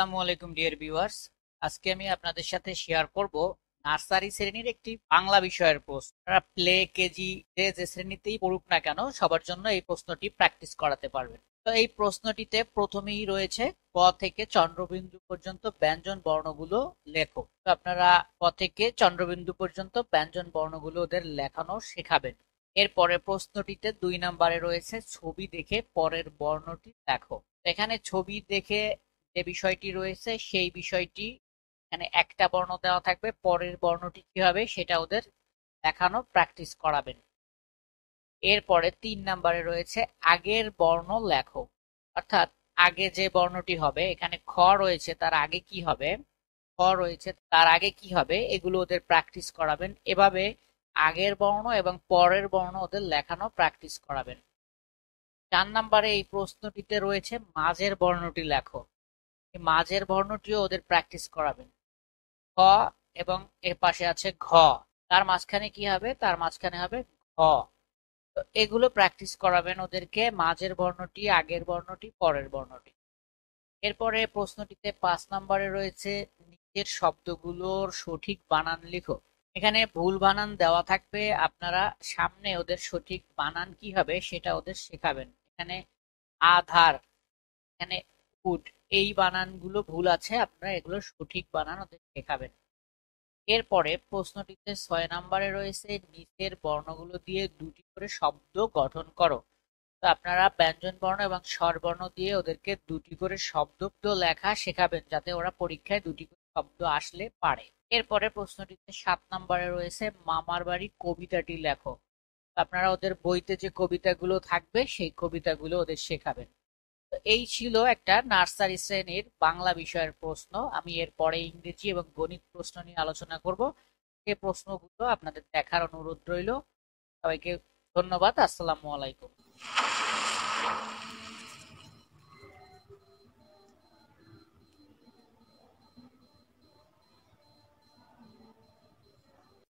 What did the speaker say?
আসসালামু আলাইকুম dear viewers. আজকে আমি আপনাদের সাথে শেয়ার করব নার্সারি শ্রেণীর একটি বাংলা বিষয়ের প্রশ্ন। আপনারা প্লে কেজি যে শ্রেণীতেই পড়ুক না কেন সবার জন্য এই প্রশ্নটি প্র্যাকটিস করাতে পারবেন। তো এই প্রশ্নটিতে প্রথমেই রয়েছে ক থেকে চন্দ্রবিন্দু পর্যন্ত ব্যঞ্জন বর্ণগুলো লেখো। তো আপনারা ক থেকে চন্দ্রবিন্দু পর্যন্ত ব্যঞ্জন বর্ণগুলো ওদের লেখানো শেখাবেন। এরপরে প্রশ্নটিতে 2 নম্বরে রয়েছে ছবি দেখে পরের বর্ণটি লেখো। এখানে ছবি দেখে যে বিষয়টি রয়েছে সেই বিষয়টি এখানে একটা বর্ণ দেওয়া থাকবে, পরের বর্ণটি কি হবে সেটা ওদের দেখানো প্র্যাকটিস করাবেন। এরপরে 3 নম্বরে রয়েছে আগের বর্ণ লেখো, অর্থাৎ আগে যে বর্ণটি হবে, এখানে খ রয়েছে তার আগে কি হবে, খ রয়েছে তার আগে কি হবে, এগুলো ওদের প্র্যাকটিস করাবেন। এভাবে আগের বর্ণ এবং পরের বর্ণ ওদের লেখানো প্র্যাকটিস করাবেন। 4 নম্বরে এই প্রশ্নটিতে রয়েছে মাঝের বর্ণটি লেখো। এই মাঝের বর্ণটিও ওদের প্র্যাকটিস করাবেন। খ এবং এর পাশে আছে ঘ, তার মাঝখানে কি হবে, তার মাঝখানে হবে ঘ। তো এগুলো প্র্যাকটিস করাবেন ওদেরকে, মাঝের বর্ণটি, আগের বর্ণটি, পরের বর্ণটি। এরপরে প্রশ্নটিতে 5 নম্বরে রয়েছে নিচের শব্দগুলোর সঠিক বানান লিখো। এখানে ভুল বানান দেওয়া থাকবে, আপনারা সামনে ওদের সঠিক বানান কি হবে সেটা ওদের শেখাবেন। এখানে আধার, এখানে উড, এই বানানগুলো ভুল আছে, আপনারা এগুলো সঠিক বানান ওদের শেখাবেন। এরপরে প্রশ্নটিতে 6 নম্বরে রয়েছে নিচের বর্ণগুলো দিয়ে দুটি করে শব্দ গঠন করো। তো আপনারা ব্যঞ্জন বর্ণ এবং স্বরবর্ণ দিয়ে ওদেরকে দুটি করে শব্দ লেখা শেখাবেন, যাতে ওরা পরীক্ষায় দুটি করে শব্দ আসলে পারে। এরপরে প্রশ্নটিতে 7 নম্বরে রয়েছে মামার বাড়ি কবিতাটি লেখো। তো আপনারা ওদের বইতে যে কবিতাগুলো থাকবে সেই কবিতাগুলো ওদের শেখাবেন। তো এই ছিল একটা নার্সারি শ্রেণীর বাংলা বিষয়ের প্রশ্ন। আমি এরপরে ইংরেজি এবং গণিত প্রশ্ন নিয়ে আলোচনা করব। সেই প্রশ্নগুলো আপনাদের দেখার অনুরোধ রইল। সবাইকে ধন্যবাদ। আসসালামু আলাইকুম।